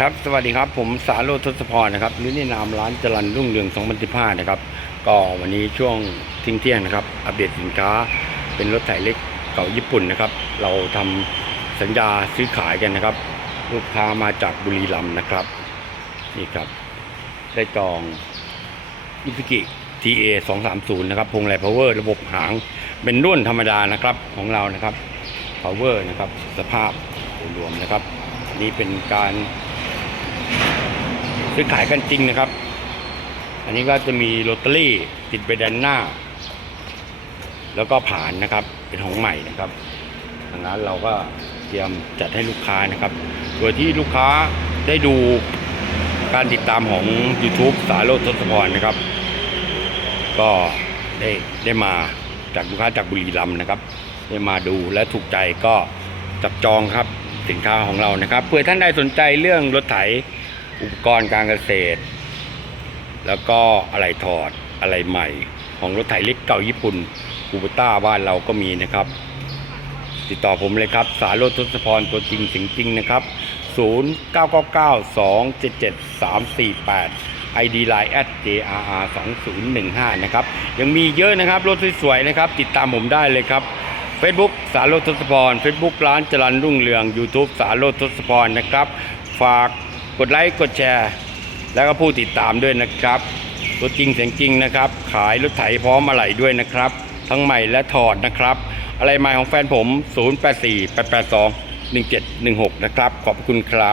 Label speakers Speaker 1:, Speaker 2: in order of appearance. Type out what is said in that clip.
Speaker 1: ครับสวัสดีครับผมสาโรจน์ทศพรนะครับหรือในนามร้านจรันรุ่งเรือง2015นะครับก็วันนี้ช่วงทิ้งเที่ยงนะครับอัปเดตสินค้าเป็นรถไถเล็กเก่าญี่ปุ่นนะครับ เราทำสัญญาซื้อขายกันนะครับ ลูกค้ามาจากบุรีรัมย์นะครับนี่ครับ ได้จองอิซุกิ TA 230นะครับพวงไลพาวเวอร์ระบบหางเป็นรุ่นธรรมดานะครับของเรานะครับ power นะครับสภาพโดยรวมนะครับ นี่เป็นการ ซื้อขายกันจริงนะครับ อันนี้ก็จะมีลอตเตอรี่ติดไปด้านหน้า แล้วก็ผ่านนะครับ เป็นของใหม่นะครับดังนั้นเราก็เตรียมจัดให้ลูกค้านะครับ โดยที่ลูกค้าได้ดูการติดตามของ YouTube สาโรจน์ทศพรนะครับ ก็ได้ได้มาจากลูกค้าจากบุรีรัมย์นะครับ ได้มาดูและถูกใจก็จับจองครับสินค้าของเรานะครับเผื่อท่านใดสนใจเรื่องรถไถ อุปกรณ์การเกษตร แล้วก็อะไรถอดอะไรใหม่ ของรถไถเล็กเก่าญี่ปุ่นคูบต้าบ้านเราก็มีนะครับ ติดต่อผมเลยครับ สาโรจน์ทศพรตัวจริงเสิงจริงนะครับ 0 9 9 9 2 7 7 3 4 8 ID Line at JRR 2015 นะครับ ยังมีเยอะนะครับ รถสวยๆนะครับ ติดตามผมได้เลยครับ Facebook สาโรจน์ทศพร Facebook ร้านจรันรุ่งเรือง YouTube สาโรจน์ทศพรนะครับ ฝาก กดไลค์กดแชร์ แล้วก็ผู้ติดตามด้วยนะครับตัวจริงเสียงจริงนะครับ ขายรถไถพร้อมอะไหล่ด้วยนะครับ ทั้งใหม่และถอดนะครับ อะไรใหม่ของแฟนผม 084 882 1716 นะครับ ขอบคุณครับ